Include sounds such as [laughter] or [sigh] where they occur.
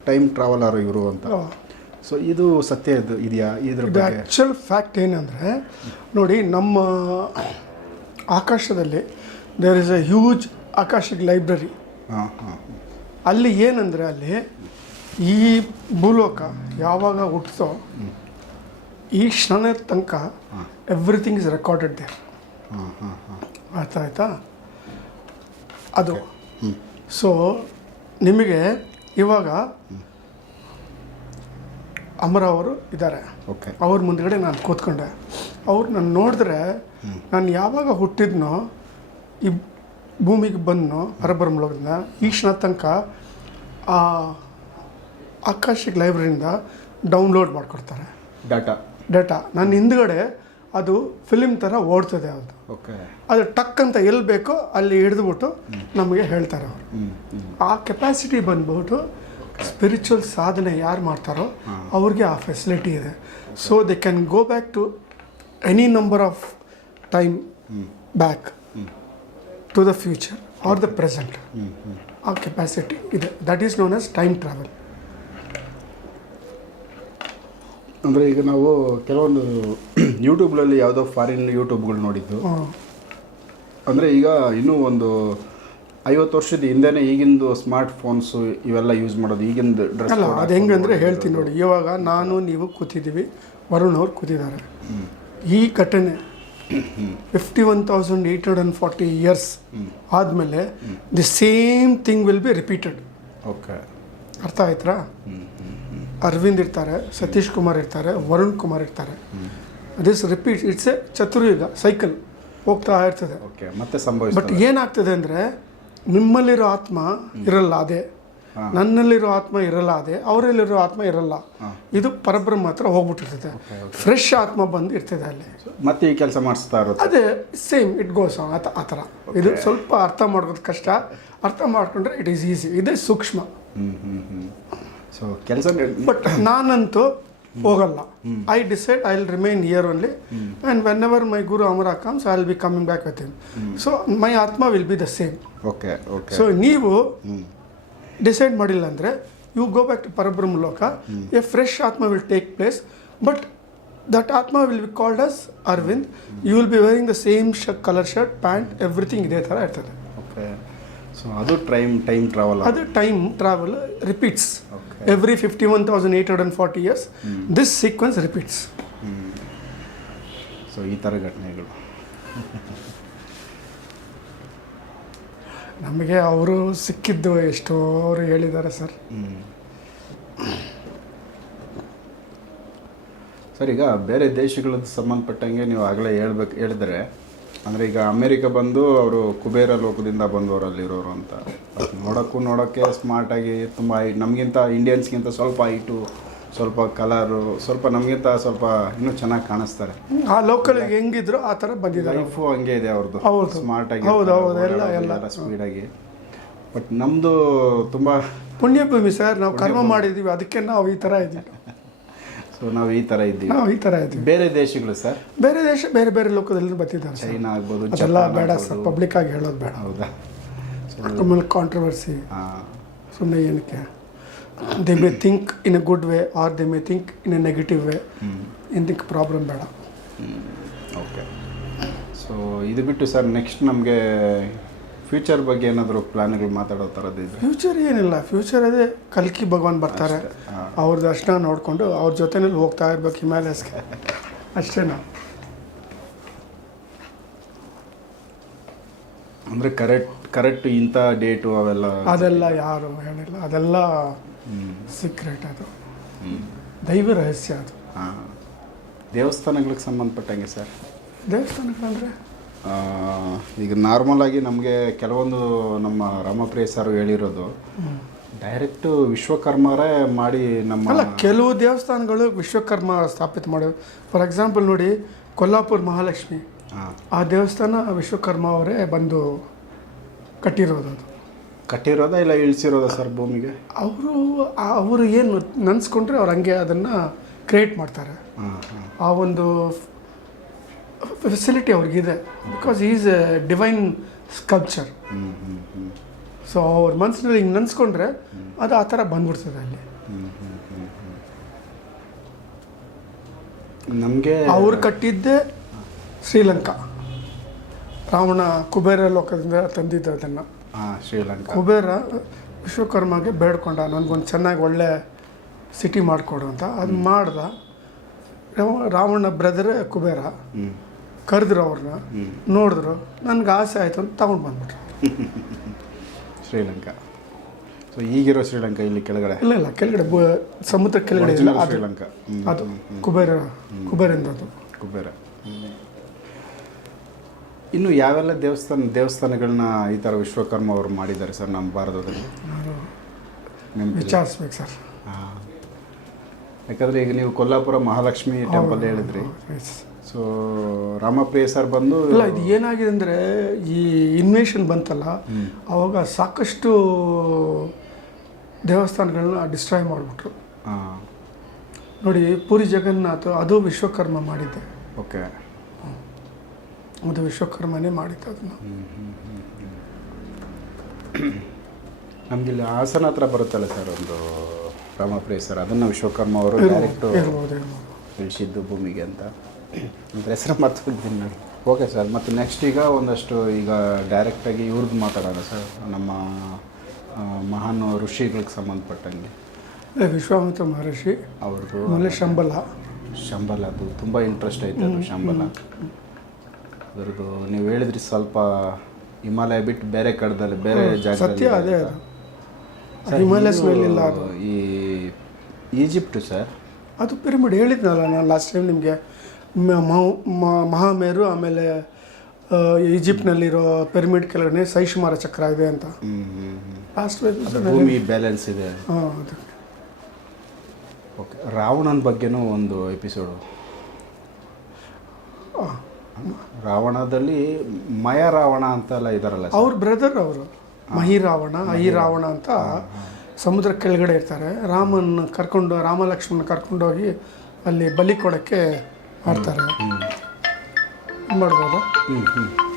Time traveller ಇವರು ಅಂತ. So ಇದು ಸತ್ಯ ಇದು ಇದೆಯಾ? ಇದ್ರ ಆ್ಯಕ್ಚುಲ್ ಫ್ಯಾಕ್ಟ್ ಏನಂದರೆ ನೋಡಿ ನಮ್ಮ ಆಕಾಶದಲ್ಲಿ there is a huge akashic library ಹಾಂ ಹಾಂ. ಅಲ್ಲಿ ಏನಂದರೆ ಅಲ್ಲಿ ಈ ಭೂಲೋಕ ಯಾವಾಗ ಹುಟ್ಟಿತೋ ಈ ಕ್ಷಣದ ತನಕ ಎವ್ರಿಥಿಂಗ್ ಇಸ್ ರೆಕಾರ್ಡೆಡ್ ದೇರ್ ಅರ್ಥ ಆಯ್ತಾ? ಅದು. ಸೊ ನಿಮಗೆ ಇವಾಗ ಅಮರ ಅವರು ಇದ್ದಾರೆ. ಓಕೆ ಅವ್ರ ಮುಂದ್ಗಡೆ ನಾನು ಕೂತ್ಕೊಂಡೆ. ಅವ್ರು ನಾನು ನೋಡಿದ್ರೆ ನಾನು ಯಾವಾಗ ಹುಟ್ಟಿದ್ನೋ ಈ ಭೂಮಿಗೆ ಬಂದನೋ ಪರಬ್ರಹ್ಮಲೋಕದಿಂದ ಈ ಕ್ಷಣ ತನಕ ಆ ಆಕಾಶಿಕ್ ಲೈಬ್ರರಿಯಿಂದ ಡೌನ್ಲೋಡ್ ಮಾಡಿಕೊಡ್ತಾರೆ. ಡಾಟಾ ಡಾಟಾ ನನ್ನ ಹಿಂದ್ಗಡೆ ಅದು ಫಿಲಿಮ್ ಥರ ಓಡ್ತದೆ ಅದು ಓಕೆ ಅದು ಟಕ್ ಅಂತ ಎಲ್ಲಿ ಬೇಕೋ ಅಲ್ಲಿ ಹಿಡಿದ್ಬಿಟ್ಟು ನಮಗೆ ಹೇಳ್ತಾರೆ ಅವರು. ಆ ಕೆಪಾಸಿಟಿ ಬಂದ್ಬಿಟ್ಟು ಸ್ಪಿರಿಚುವಲ್ ಸಾಧನೆ ಯಾರು ಮಾಡ್ತಾರೋ ಅವ್ರಿಗೆ ಆ ಫೆಸಿಲಿಟಿ ಇದೆ. So they can go back to any number of time back to the future or the present ಆ ಕೆಪಾಸಿಟಿ ಇದೆ. That is known as time travel ಅಂದರೆ ಈಗ ನಾವು ಕೆಲವೊಂದು ಯೂಟ್ಯೂಬ್ಗಳಲ್ಲಿ ಯಾವುದೋ ಫಾರಿನ್ ಯೂಟ್ಯೂಬ್ಗಳು ನೋಡಿದ್ದು. ಅಂದರೆ ಈಗ ಇನ್ನೂ ಒಂದು ಐವತ್ತು ವರ್ಷದ ಹಿಂದೆನೇ ಈಗಿಂದು ಸ್ಮಾರ್ಟ್ ಫೋನ್ಸು ಇವೆಲ್ಲ ಯೂಸ್ ಮಾಡೋದು ಈಗಿಂದು ಡ್ರೆಸ್ ಅಲ್ಲ ಅದು ಹೆಂಗೆ ಅಂದರೆ ಹೇಳ್ತೀನಿ ನೋಡಿ ಇವಾಗ ನಾನು ನೀವು ಕೂತಿದ್ದೀವಿ ವರುಣ್ ಅವ್ರು ಕೂತಿದ್ದಾರೆ. ಈ ಘಟನೆ fifty one thousand eight hundred and forty years ಆದಮೇಲೆ the same thing will be repeated okay ಅರ್ಥ ಆಯ್ತಾ? ಅರವಿಂದ್ ಇರ್ತಾರೆ ಸತೀಶ್ ಕುಮಾರ್ ಇರ್ತಾರೆ ವರುಣ್ ಕುಮಾರ್ ಇರ್ತಾರೆ. This repeat it's a ಚತುರ್ಯುಗ cycle ಹೋಗ್ತಾ ಇರ್ತದೆ. ಓಕೆ ಮತ್ತೆ ಬಟ್ ಏನಾಗ್ತದೆ ಅಂದರೆ ನಿಮ್ಮಲ್ಲಿರೋ ಆತ್ಮ ಇರಲ್ಲ ಅದೇ. ನನ್ನಲ್ಲಿರೋ ಆತ್ಮ ಇರಲ್ಲ ಅದೇ ಅವರಲ್ಲಿರೋ ಆತ್ಮ ಇರಲ್ಲ. ಇದು ಪರಬ್ರಹ್ಮ ಹತ್ರ ಹೋಗ್ಬಿಟ್ಟಿರ್ತದೆ. ಫ್ರೆಶ್ ಆತ್ಮ ಬಂದು ಇರ್ತದೆ ಅಲ್ಲಿ. ಮತ್ತೆ ಈ ಕೆಲಸ ಮಾಡಿಸ್ತಾ ಇರೋದು ಅದೇ ಸೇಮ್ ಇಟ್ ಗೋಸ್ ಆತ ಆ ಥರ ಇದು ಸ್ವಲ್ಪ ಅರ್ಥ ಮಾಡೋದು ಕಷ್ಟ. ಅರ್ಥ ಮಾಡ್ಕೊಂಡ್ರೆ ಇಟ್ ಈಸ್ ಈಸಿ ಇದೇ ಸೂಕ್ಷ್ಮ. ಹ್ಞೂ ಹ್ಞೂ ಹ್ಞೂ ಸೊ ಕೆಲಸ ಬಟ್ ನಾನಂತೂ ಹೋಗಲ್ಲ. I decide I will remain year only and whenever my guru Amara comes I will be coming back with him. So my ಆತ್ಮ will be the same okay okay so ನೀವು decide ಮಾಡಿಲ್ಲ ಅಂದರೆ you go back to ಪರಬ್ರಹ್ಮ ಲೋಕ a fresh ಆತ್ಮ will take place but that ಆತ್ಮ will be called as Arvind you will be wearing the same ಶ colour shirt pant everything ಇದೇ ಥರ ಇರ್ತದೆ. ಓಕೆ ಸೊ ಅದು ಟೈಮ್ ಟೈಮ್ ಟ್ರಾವೆಲ್ ಅದು time travel repeats Okay. Every fifty one thousand eight hundred forty years this sequence repeats so ಈ ಥರ ಘಟನೆಗಳು. [laughs] ನಮಗೆ ಅವರು ಸಿಕ್ಕಿದ್ದು ಎಷ್ಟೋ ಅವರು ಹೇಳಿದ್ದಾರೆ ಸರ್. ಸರ್ ಈಗ ಬೇರೆ ದೇಶಗಳದ್ದು ಸಂಬಂಧಪಟ್ಟಂಗೆ ನೀವು ಆಗಲೇ ಹೇಳ್ಬೇಕು ಹೇಳಿದ್ರೆ ಅಂದರೆ ಈಗ ಅಮೇರಿಕ ಬಂದು ಅವರು ಕುಬೇರ ಲೋಕದಿಂದ ಬಂದವರು ಅಲ್ಲಿರೋರು ಅಂತ ನೋಡೋಕ್ಕೂ ನೋಡೋಕ್ಕೆ ಸ್ಮಾರ್ಟಾಗಿ ತುಂಬ ನಮಗಿಂತ ಇಂಡಿಯನ್ಸ್ಗಿಂತ ಸ್ವಲ್ಪ ಹೈಟು ಸ್ವಲ್ಪ ಕಲರು ಸ್ವಲ್ಪ ನಮಗಿಂತ ಸ್ವಲ್ಪ ಇನ್ನೂ ಚೆನ್ನಾಗಿ ಕಾಣಿಸ್ತಾರೆ. ಆ ಲೋಕಲ್ ಹೆಂಗಿದ್ರು ಆ ಥರ ಬಂದಿದ್ದಾರೆ ಲೈಫು ಹಂಗೆ ಇದೆ ಅವ್ರದ್ದು ಹೌದು. ಸ್ಮಾರ್ಟಾಗಿ ಹೌದು, ಹೌದು, ಎಲ್ಲ, ಎಲ್ಲ. ಸ್ಪೀಡಾಗಿ ಬಟ್ ನಮ್ಮದು ತುಂಬ ಪುಣ್ಯಭೂಮಿ ಸರ್ ನಾವು ಕರ್ಮ ಮಾಡಿದ್ದೀವಿ ಅದಕ್ಕೆ ನಾವು ಈ ಥರ ಇದ್ದೀವಿ. ಸೊ ನಾವು ಈ ಥರ ಇದ್ದೀವಿ. ನಾವು ಈ ಥರ ಇದ್ದೀವಿ. ಬೇರೆ ದೇಶಗಳು ಸರ್? ಬೇರೆ ದೇಶ ಬೇರೆ ಬೇರೆ ಲೋಕದಲ್ಲಿ ಬರ್ತಿದ್ದಾರೆ ಸರ್. ಚೈನಾ ಆಗ್ಬೋದು ಅದೆಲ್ಲ ಬೇಡ ಸರ್ ಪಬ್ಲಿಕ್ ಆಗಿ ಹೇಳೋದು ಬೇಡ. ಹೌದಾ? ಆಮೇಲೆ ಕಾಂಟ್ರವರ್ಸಿ ಸುಮ್ಮನೆ ಏನಕ್ಕೆ? They may think in a good way or they may think in a negative way ಎಂದಕ್ಕೆ problem ಬೇಡ. ಓಕೆ ಸೊ ಇದು ಬಿಟ್ಟು ಸರ್ ನೆಕ್ಸ್ಟ್ ನಮಗೆ ಫ್ಯೂಚರ್ ಬಗ್ಗೆ ಏನಾದರೂ ಪ್ಲಾನ್ಗಳು ಮಾತಾಡೋ ಥರದ್ದು ಇದೆ ಫ್ಯೂಚರ್ ಏನಿಲ್ಲ. ಫ್ಯೂಚರ್ ಅದೇ ಕಲ್ಕಿ ಭಗವಾನ್ ಬರ್ತಾರೆ. ಅವ್ರ ದರ್ಶನ ನೋಡಿಕೊಂಡು ಅವ್ರ ಜೊತೆನಲ್ಲಿ ಹೋಗ್ತಾ ಇರ್ಬೇಕು ಹಿಮಾಲಯಸ್ಗೆ. ಅಷ್ಟೇನಾ? ನಾವು ಅಂದರೆ ಕರೆಕ್ಟ್ ಕರೆಕ್ಟ್ ಇಂಥ ಡೇಟು ಅವೆಲ್ಲ ಅದೆಲ್ಲ ಯಾರು ಹೇಳಿಲ್ಲ. ಅದೆಲ್ಲ ಸೀಕ್ರೆಟ್ ಅದು. ದೈವ ರಹಸ್ಯ ಅದು. ಹಾಂ. ದೇವಸ್ಥಾನಗಳಿಗೆ ಸಂಬಂಧಪಟ್ಟಂಗೆ ಸರ್? ದೇವಸ್ಥಾನಗಳಂದರೆ? ಈಗ ನಾರ್ಮಲ್ ಆಗಿ ನಮಗೆ ಕೆಲವೊಂದು ನಮ್ಮ ರಾಮಪ್ರಿಯ ಸರ್ ಹೇಳಿರೋದು ಡೈರೆಕ್ಟ್ ವಿಶ್ವಕರ್ಮರೇ ಮಾಡಿ ನಮ್ಮ ಅಲ್ಲ ಕೆಲವು ದೇವಸ್ಥಾನಗಳು ವಿಶ್ವಕರ್ಮ ಸ್ಥಾಪಿತ ಮಾಡಿವೆ ಫಾರ್ ಎಕ್ಸಾಂಪಲ್ ನೋಡಿ ಕೊಲ್ಲಾಪುರ ಮಹಾಲಕ್ಷ್ಮಿ. ಆ ದೇವಸ್ಥಾನ ವಿಶ್ವಕರ್ಮ ಅವರೇ ಬಂದು ಕಟ್ಟಿರೋದು ಅದು. ಕಟ್ಟಿರೋದಾ ಇಲ್ಲ ಇಳಿಸಿರೋದ ಸರ್ ಭೂಮಿಗೆ? ಅವರು ಅವರು ಏನು ನೆನೆಸ್ಕೊಂಡ್ರೆ ಅವ್ರು ಹಂಗೆ ಅದನ್ನು ಕ್ರಿಯೇಟ್ ಮಾಡ್ತಾರೆ. ಆ ಒಂದು facility ಅವ್ರಿಗಿದೆ because is a divine sculpture so ಅವ್ರ ಮನಸ್ಸಿನಲ್ಲಿ ಹಿಂಗೆ ನೆನೆಸ್ಕೊಂಡ್ರೆ ಅದು ಆ ಥರ ಬಂದ್ಬಿಡ್ತದೆ ಅಲ್ಲಿ. ನಮಗೆ ಅವ್ರು ಕಟ್ಟಿದ್ದೇ ಶ್ರೀಲಂಕಾ. ರಾವಣ ಕುಬೇರ ಲೋಕದಿಂದ ತಂದಿದ್ದ ಅದನ್ನು. ಶ್ರೀಲಂಕಾ. ಕುಬೇರ ವಿಶ್ವಕರ್ಮಗೆ ಬೇಡ್ಕೊಂಡ ನನಗೊಂದು ಚೆನ್ನಾಗಿ ಒಳ್ಳೆ ಸಿಟಿ ಮಾಡಿಕೊಡು ಅಂತ. ಅದು ಮಾಡ್ದ. ರಾವಣ ಬ್ರದರ್ ಕುಬೇರ. ಕರೆದ್ರು ಅವ್ರನ್ನ ನೋಡಿದ್ರು ನನಗೆ ಆಸೆ ಆಯಿತು ಅಂತ ತಗೊಂಡು ಬಂದ್ಬಿಟ್ರು. [laughs] ಶ್ರೀಲಂಕಾ. ಸೊ ಈಗಿರೋ ಶ್ರೀಲಂಕಾ ಇಲ್ಲಿ ಕೆಳಗಡೆ? ಇಲ್ಲ ಇಲ್ಲ ಕೆಳಗಡೆ ಬು- ಸಮುದ್ರ ಕೆಳಗಡೆ ಇಲ್ಲ ಅದು ಶ್ರೀಲಂಕಾ. ಹ್ಮ್. ಅದು ಕುಬೇರ ಕುಬೇರಿಂದ ಅದು. ಕುಬೇರ. ಇನ್ನು ಯಾವೆಲ್ಲ ದೇವಸ್ಥಾನ ದೇವಸ್ಥಾನಗಳನ್ನ ಈ ಥರ ವಿಶ್ವಕರ್ಮ ಅವರು ಮಾಡಿದ್ದಾರೆ ಸರ್ ನಮ್ಮ ಭಾರತದಲ್ಲಿ? ನೆನಪಿಲ್ಲ. ವಿಚಾರಿಸ್ಬೇಕು ಸರ್. ಹಾಂ ಯಾಕಂದರೆ ಈಗ ನೀವು ಕೊಲ್ಲಾಪುರ ಮಹಾಲಕ್ಷ್ಮಿ ಟೆಂಪಲ್ ಹೇಳಿದ್ರಿ. ಸೊ ರಾಮಪ್ರಿಯ ಸರ್ ಬಂದು ಇಲ್ಲ ಇದು ಏನಾಗಿದೆ ಅಂದರೆ ಈ ಇನ್ವೇಷನ್ ಬಂತಲ್ಲ ಅವಾಗ ಸಾಕಷ್ಟು ದೇವಸ್ಥಾನಗಳನ್ನ ಡಿಸ್ಟ್ರಾಯ್ ಮಾಡಿಬಿಟ್ರು. ನೋಡಿ ಪುರಿ ಜಗನ್ನಾಥ ಅದು ವಿಶ್ವಕರ್ಮ ಮಾಡಿದ್ದೆ. ಓಕೆ ಅದು ವಿಶ್ವಕರ್ಮನೇ ಮಾಡಿದ್ದು ಅದನ್ನು ನಮಗಿಲ್ಲಿ ಹಾಸನ ಹತ್ರ ಬರುತ್ತಲ್ಲ ಸರ್ ಒಂದು ರಾಮಪ್ರಿಯ ಸರ್ ಅದನ್ನು ವಿಶ್ವಕರ್ಮ ಅವರು ಡೈರೆಕ್ಟು ಇಳಿಸಿದ್ದು ಭೂಮಿಗೆ ಅಂತ. ಅದ್ರ ಹೆಸರು ಮರ್ತೋಗಿದ್ದೀನಿ ನಾನು ಓಕೆ ಸರ್ ಮತ್ತು ನೆಕ್ಸ್ಟ್ ಈಗ ಒಂದಷ್ಟು ಈಗ ಡೈರೆಕ್ಟಾಗಿ ಇವ್ರದ್ದು ಮಾತಾಡೋಣ ಸರ್ ನಮ್ಮ ಮಹಾನ್ ಋಷಿಗಳಿಗೆ ಸಂಬಂಧಪಟ್ಟಂಗೆ. ವಿಶ್ವಾಮಿತ್ರ ಮಹರ್ಷಿ ಅವ್ರದ್ದು ಆಮೇಲೆ ಶಂಬಲ. ಶಂಬಲ ಅದು ತುಂಬ ಇಂಟ್ರೆಸ್ಟ್ ಐತೆ ಅದು ಶಂಬಲ. ಅದರದ್ದು ನೀವು ಹೇಳಿದ್ರಿ ಸ್ವಲ್ಪ ಹಿಮಾಲಯ ಬಿಟ್ಟು ಬೇರೆ ಕಡೆದಲ್ಲಿ ಬೇರೆ ಜಾಗದಲ್ಲಿ ಸತ್ಯ ಅದೇ ಅದು. ಈ ಈಜಿಪ್ಟು ಸರ್ ಅದು ಪಿರಮಿಡ್ ಹೇಳಿದ್ನಲ್ಲ ನಾನು ಲಾಸ್ಟ್ ಟೈಮ್ ನಿಮಗೆ. ಮಹಾಮೇರು ಆಮೇಲೆ ಈಜಿಪ್ಟ್ನಲ್ಲಿರೋ ಪಿರಮಿಡ್ ಕೆಳಗಡೆ ಸೈಶುಮಾರ ಚಕ್ರ ಇದೆ ಅಂತ. ಲಾಸ್ಟ್ ಭೂಮಿ ಬ್ಯಾಲೆನ್ಸ್ ಇದೆ. ಓಕೆ ರಾವಣನ ಬಗ್ಗೆನೂ ಒಂದು ಎಪಿಸೋಡು ರಾವಣದಲ್ಲಿ ಮಯ ರಾವಣ ಅಂತೆಲ್ಲ ಇದಾರಲ್ಲ ಅವ್ರ ಬ್ರದರ್ ಅವರು. ಮಹಿ ರಾವಣ ಅಹಿ ರಾವಣ ಅಂತ ಸಮುದ್ರ ಕೆಳಗಡೆ ಇರ್ತಾರೆ. ರಾಮನ ಕರ್ಕೊಂಡು ರಾಮ ಲಕ್ಷ್ಮಣ ಕರ್ಕೊಂಡೋಗಿ ಅಲ್ಲಿ ಬಲಿ ಕೊಡೋಕ್ಕೆ ಮಾಡ್ತಾರೆ. ಮಾಡ್ಬೋದಾ. ಹ್ಞೂ ಹ್ಞೂ